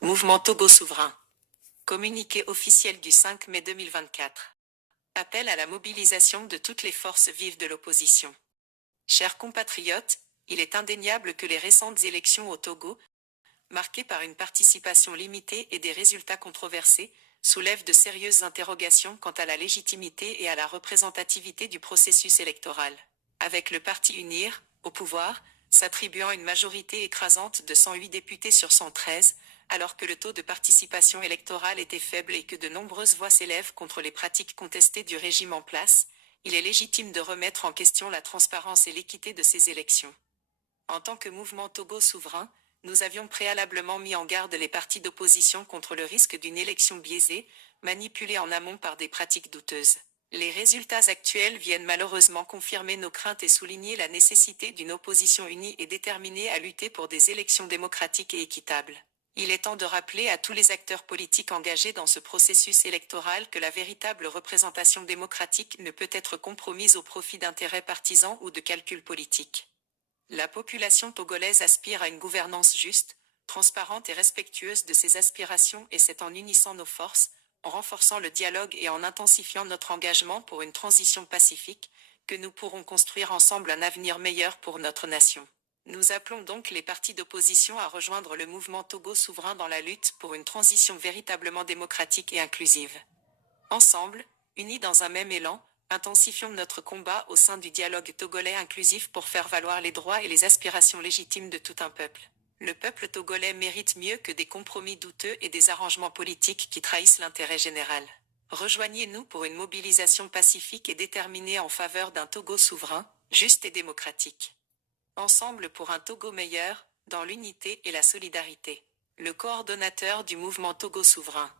Mouvement Togo souverain. Communiqué officiel du 5 mai 2024. Appel à la mobilisation de toutes les forces vives de l'opposition. Chers compatriotes, il est indéniable que les récentes élections au Togo, marquées par une participation limitée et des résultats controversés, soulèvent de sérieuses interrogations quant à la légitimité et à la représentativité du processus électoral. Avec le parti UNIR, au pouvoir, s'attribuant une majorité écrasante de 108 députés sur 113, alors que le taux de participation électorale était faible et que de nombreuses voix s'élèvent contre les pratiques contestées du régime en place, il est légitime de remettre en question la transparence et l'équité de ces élections. En tant que mouvement Togo souverain, nous avions préalablement mis en garde les partis d'opposition contre le risque d'une élection biaisée, manipulée en amont par des pratiques douteuses. Les résultats actuels viennent malheureusement confirmer nos craintes et souligner la nécessité d'une opposition unie et déterminée à lutter pour des élections démocratiques et équitables. Il est temps de rappeler à tous les acteurs politiques engagés dans ce processus électoral que la véritable représentation démocratique ne peut être compromise au profit d'intérêts partisans ou de calculs politiques. La population togolaise aspire à une gouvernance juste, transparente et respectueuse de ses aspirations, et c'est en unissant nos forces, en renforçant le dialogue et en intensifiant notre engagement pour une transition pacifique, que nous pourrons construire ensemble un avenir meilleur pour notre nation. Nous appelons donc les partis d'opposition à rejoindre le mouvement Togo souverain dans la lutte pour une transition véritablement démocratique et inclusive. Ensemble, unis dans un même élan, intensifions notre combat au sein du dialogue togolais inclusif pour faire valoir les droits et les aspirations légitimes de tout un peuple. Le peuple togolais mérite mieux que des compromis douteux et des arrangements politiques qui trahissent l'intérêt général. Rejoignez-nous pour une mobilisation pacifique et déterminée en faveur d'un Togo souverain, juste et démocratique. Ensemble pour un Togo meilleur, dans l'unité et la solidarité. Le coordonnateur du mouvement Togo souverain.